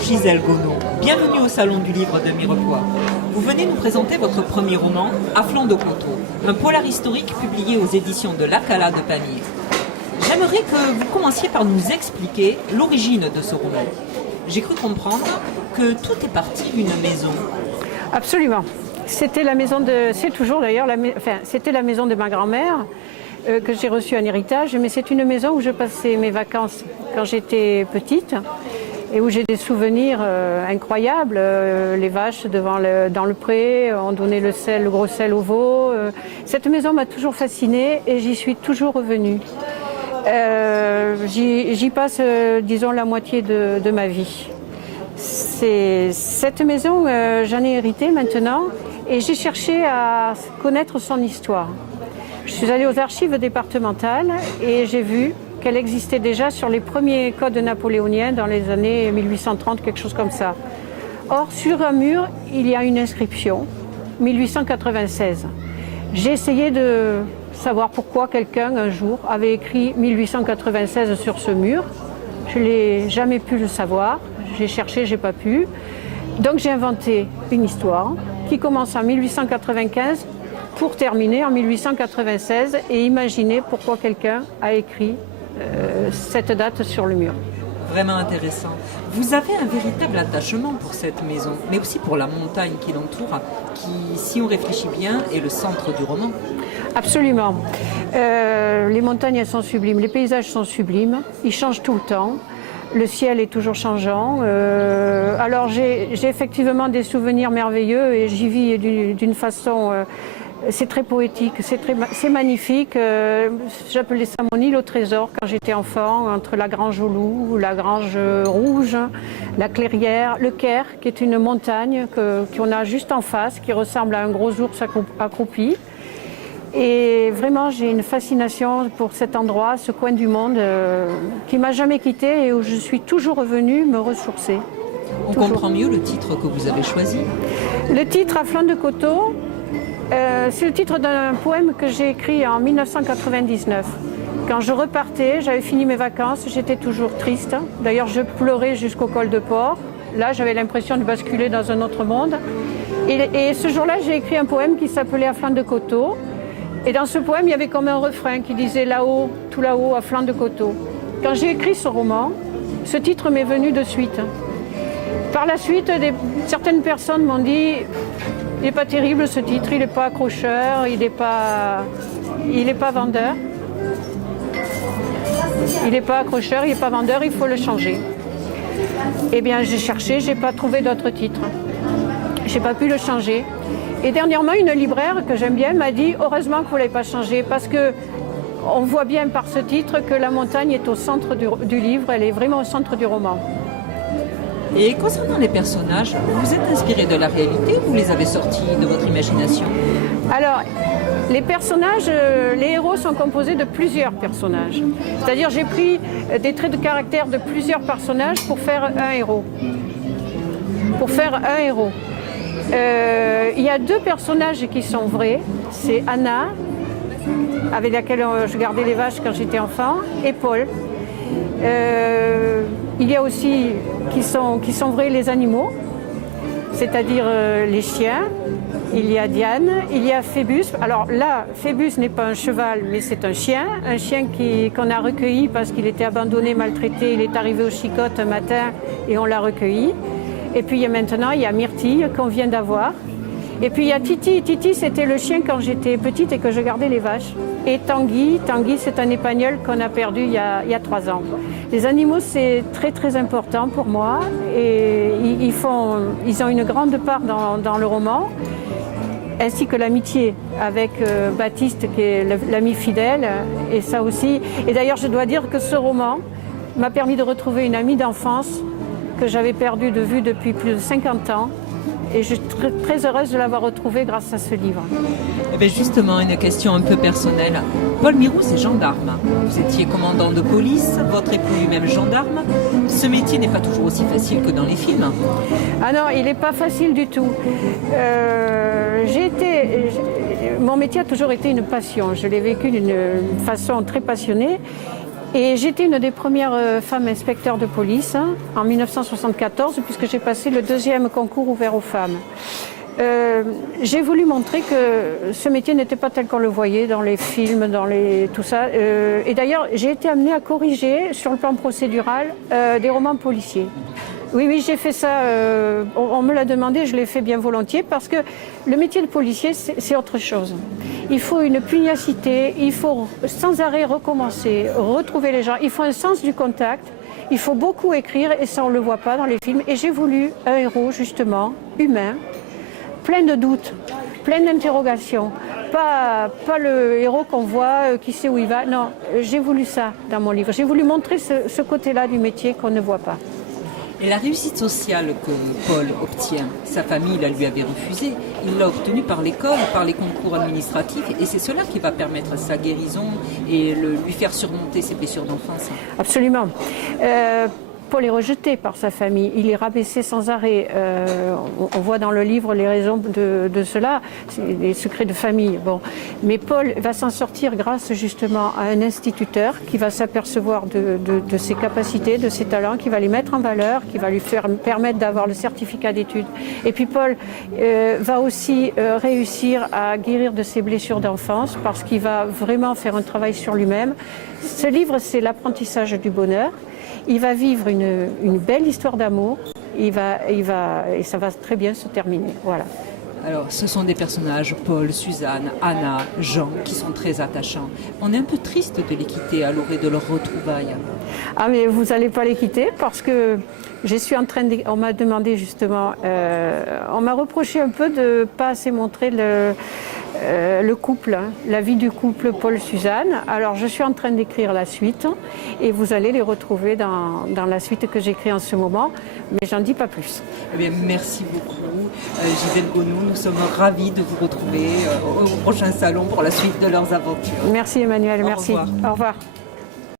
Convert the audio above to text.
Gisèle Gonod, bienvenue au Salon du Livre de Mirepoix. Vous venez nous présenter votre premier roman, À flanc de coteau, un polar historique publié aux éditions de l'Acala de Pamiers. J'aimerais que vous commenciez par nous expliquer l'origine de ce roman. J'ai cru comprendre que tout est parti d'une maison. Absolument. C'était la maison de... C'est toujours d'ailleurs... c'était la maison de ma grand-mère que j'ai reçue en héritage, mais c'est une maison où je passais mes vacances quand j'étais petite et où j'ai des souvenirs incroyables. Les vaches dans le pré, on donnait le gros sel aux veaux. Cette maison m'a toujours fascinée et j'y suis toujours revenue. J'y passe, disons, la moitié de ma vie. Cette maison, j'en ai hérité maintenant et j'ai cherché à connaître son histoire. Je suis allée aux archives départementales et j'ai vu qu'elle existait déjà sur les premiers codes napoléoniens dans les années 1830, quelque chose comme ça. Or, sur un mur, il y a une inscription, 1896. J'ai essayé de savoir pourquoi quelqu'un, un jour, avait écrit 1896 sur ce mur. Je n'ai jamais pu le savoir. J'ai cherché, j'ai pas pu. Donc j'ai inventé une histoire qui commence en 1895 pour terminer en 1896 et imaginer pourquoi quelqu'un a écrit cette date sur le mur. Vraiment intéressant. Vous avez un véritable attachement pour cette maison, mais aussi pour la montagne qui l'entoure, qui, si on réfléchit bien, est le centre du roman. Absolument. Les montagnes, elles sont sublimes, les paysages sont sublimes, ils changent tout le temps. Le ciel est toujours changeant. Alors j'ai effectivement des souvenirs merveilleux et j'y vis d'une façon... c'est très poétique, c'est magnifique. J'appelais ça mon île au trésor quand j'étais enfant, entre la Grange au Loup, la Grange Rouge, la Clairière, le Caire, qui est une montagne qu'on a juste en face, qui ressemble à un gros ours accroupi. Et vraiment, j'ai une fascination pour cet endroit, ce coin du monde qui ne m'a jamais quittée et où je suis toujours revenue me ressourcer. On comprend mieux le titre que vous avez choisi. Le titre, À flanc de coteau, c'est le titre d'un poème que j'ai écrit en 1999. Quand je repartais, j'avais fini mes vacances, j'étais toujours triste. D'ailleurs, je pleurais jusqu'au col de Port. Là, j'avais l'impression de basculer dans un autre monde. Et ce jour-là, j'ai écrit un poème qui s'appelait À flanc de coteau. Et dans ce poème, il y avait comme un refrain qui disait « Là-haut, tout là-haut, à flanc de coteau ». Quand j'ai écrit ce roman, ce titre m'est venu de suite. Par la suite, certaines personnes m'ont dit « Il n'est pas terrible ce titre, il n'est pas accrocheur, il n'est pas vendeur. Il n'est pas accrocheur, il n'est pas vendeur, il faut le changer. » Eh bien, j'ai cherché, je n'ai pas trouvé d'autre titre. Je n'ai pas pu le changer. Et dernièrement, une libraire que j'aime bien m'a dit « Heureusement que vous ne l'avez pas changé parce qu'on voit bien par ce titre que la montagne est au centre du livre, elle est vraiment au centre du roman. » Et concernant les personnages, vous vous êtes inspiré de la réalité ou vous les avez sortis de votre imagination? Alors, les personnages, les héros sont composés de plusieurs personnages. C'est-à-dire j'ai pris des traits de caractère de plusieurs personnages pour faire un héros. Il y a deux personnages qui sont vrais, c'est Anna, avec laquelle je gardais les vaches quand j'étais enfant, et Paul. Il y a aussi qui sont vrais les animaux, c'est-à-dire les chiens. Il y a Diane, il y a Phébus. Alors là, Phébus n'est pas un cheval, mais c'est un chien qu'on a recueilli parce qu'il était abandonné, maltraité. Il est arrivé au Chicotte un matin et on l'a recueilli. Et puis maintenant, il y a Myrtille qu'on vient d'avoir. Et puis il y a Titi. Titi, c'était le chien quand j'étais petite et que je gardais les vaches. Et Tanguy, c'est un épagnol qu'on a perdu il y a 3 ans. Les animaux, c'est très très important pour moi. Et ils ont une grande part dans le roman, ainsi que l'amitié avec Baptiste, qui est l'ami fidèle. Et ça aussi. Et d'ailleurs, je dois dire que ce roman m'a permis de retrouver une amie d'enfance que j'avais perdue de vue depuis plus de 50 ans. Et je suis très heureuse de l'avoir retrouvée grâce à ce livre. Eh bien justement, une question un peu personnelle. Paul Mirou, c'est gendarme. Vous étiez commandant de police, votre époux lui-même gendarme. Ce métier n'est pas toujours aussi facile que dans les films. Ah non, il n'est pas facile du tout. Mon métier a toujours été une passion. Je l'ai vécu d'une façon très passionnée. Et j'étais une des premières femmes inspecteurs de police en 1974, puisque j'ai passé le 2e concours ouvert aux femmes. J'ai voulu montrer que ce métier n'était pas tel qu'on le voyait dans les films, tout ça. Et d'ailleurs, j'ai été amenée à corriger, sur le plan procédural, des romans policiers. Oui, j'ai fait ça. On me l'a demandé, je l'ai fait bien volontiers, parce que le métier de policier, c'est autre chose. Il faut une pugnacité, il faut sans arrêt recommencer, retrouver les gens. Il faut un sens du contact, il faut beaucoup écrire, et ça, on ne le voit pas dans les films. Et j'ai voulu un héros, justement, humain, plein de doutes, plein d'interrogations. Pas le héros qu'on voit, qui sait où il va. Non, j'ai voulu ça dans mon livre. J'ai voulu montrer ce côté-là du métier qu'on ne voit pas. Et la réussite sociale que Paul obtient, sa famille la lui avait refusée. Il l'a obtenue par l'école, par les concours administratifs, et c'est cela qui va permettre sa guérison et lui faire surmonter ses blessures d'enfance. Absolument. Paul est rejeté par sa famille, il est rabaissé sans arrêt. On voit dans le livre les raisons de cela, les secrets de famille. Bon. Mais Paul va s'en sortir grâce justement à un instituteur qui va s'apercevoir de ses capacités, de ses talents, qui va les mettre en valeur, qui va lui permettre d'avoir le certificat d'études. Et puis Paul va aussi réussir à guérir de ses blessures d'enfance parce qu'il va vraiment faire un travail sur lui-même. Ce livre, c'est l'apprentissage du bonheur. Il va vivre une belle histoire d'amour, et ça va très bien se terminer. Voilà. Alors, ce sont des personnages, Paul, Suzanne, Anna, Jean, qui sont très attachants. On est un peu triste de les quitter à l'orée de leur retrouvaille. Ah, mais vous n'allez pas les quitter parce que je suis en train on m'a demandé justement, on m'a reproché un peu de ne pas assez montrer le couple, la vie du couple Paul-Suzanne. Alors je suis en train d'écrire la suite et vous allez les retrouver dans la suite que j'écris en ce moment, mais j'en dis pas plus. Eh bien, merci beaucoup Gisèle Gounod, nous sommes ravis de vous retrouver au prochain salon pour la suite de leurs aventures. Merci Emmanuel, merci. Au revoir. Au revoir.